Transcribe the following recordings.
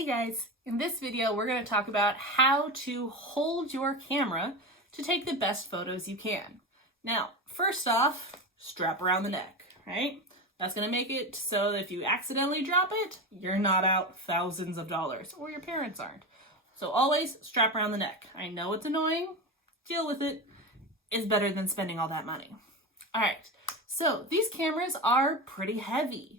Hey guys, in this video we're going to talk about how to hold your camera to take the best photos you can. Now, first off, strap around the neck, right? That's going to make it so that if you accidentally drop it, you're not out thousands of dollars, or your parents aren't. So always strap around the neck. I know it's annoying, deal with it. It's better than spending all that money. All right, so these cameras are pretty heavy.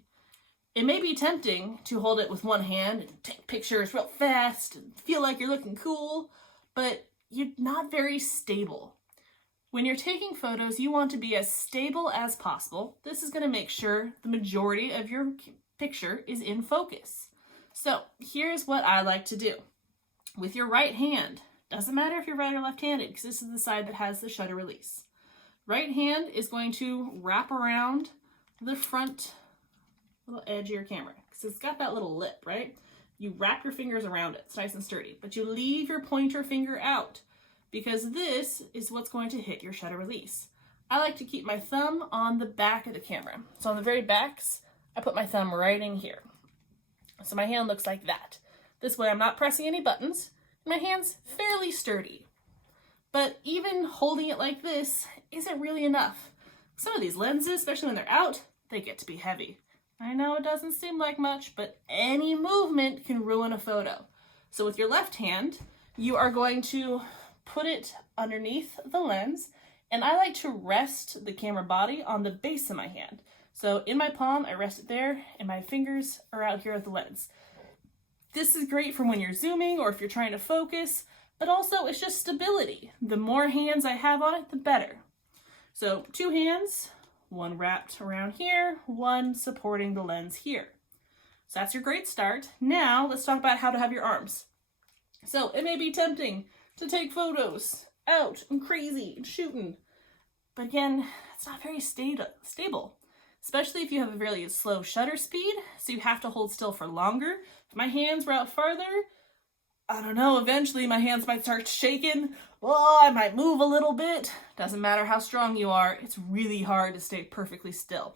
It may be tempting to hold it with one hand and take pictures real fast and feel like you're looking cool, but you're not very stable. When you're taking photos, you want to be as stable as possible. This is going to make sure the majority of your picture is in focus. So here's what I like to do. With your right hand, doesn't matter if you're right or left-handed, because this is the side that has the shutter release. Right hand is going to wrap around the front little edge of your camera, because it's got that little lip, right? You wrap your fingers around it. It's nice and sturdy, but you leave your pointer finger out, because this is what's going to hit your shutter release. I like to keep my thumb on the back of the camera. So on the very backs, I put my thumb right in here. So my hand looks like that. This way I'm not pressing any buttons. My hand's fairly sturdy. But even holding it like this isn't really enough. Some of these lenses, especially when they're out, they get to be heavy. I know it doesn't seem like much, but any movement can ruin a photo. So with your left hand, you are going to put it underneath the lens, and I like to rest the camera body on the base of my hand. So in my palm, I rest it there, and my fingers are out here at the lens. This is great for when you're zooming or if you're trying to focus, but also it's just stability. The more hands I have on it, the better. So 2 hands, one wrapped around here, one supporting the lens here. So that's your great start. Now let's talk about how to have your arms. So it may be tempting to take photos out and crazy and shooting, but again, it's not very stable, especially if you have a really slow shutter speed, so you have to hold still for longer. If my hands were out farther, I don't know, eventually my hands might start shaking. Oh, I might move a little bit. Doesn't matter how strong you are, it's really hard to stay perfectly still.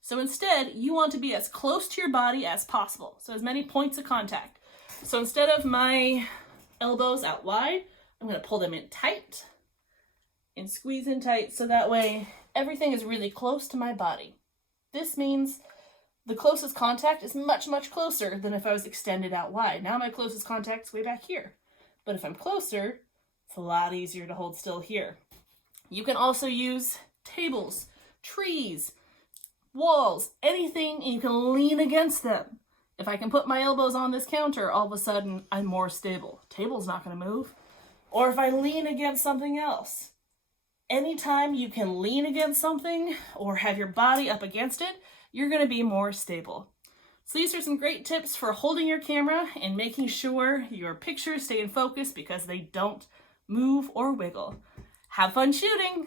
So instead, you want to be as close to your body as possible. So as many points of contact. So instead of my elbows out wide, I'm going to pull them in tight and squeeze in tight so that way everything is really close to my body. This means the closest contact is much, much closer than if I was extended out wide. Now my closest contact's way back here. But if I'm closer, it's a lot easier to hold still here. You can also use tables, trees, walls, anything, and you can lean against them. If I can put my elbows on this counter, all of a sudden I'm more stable. Table's not going to move. Or if I lean against something else. Anytime you can lean against something or have your body up against it, you're going to be more stable. So these are some great tips for holding your camera and making sure your pictures stay in focus because they don't move or wiggle. Have fun shooting!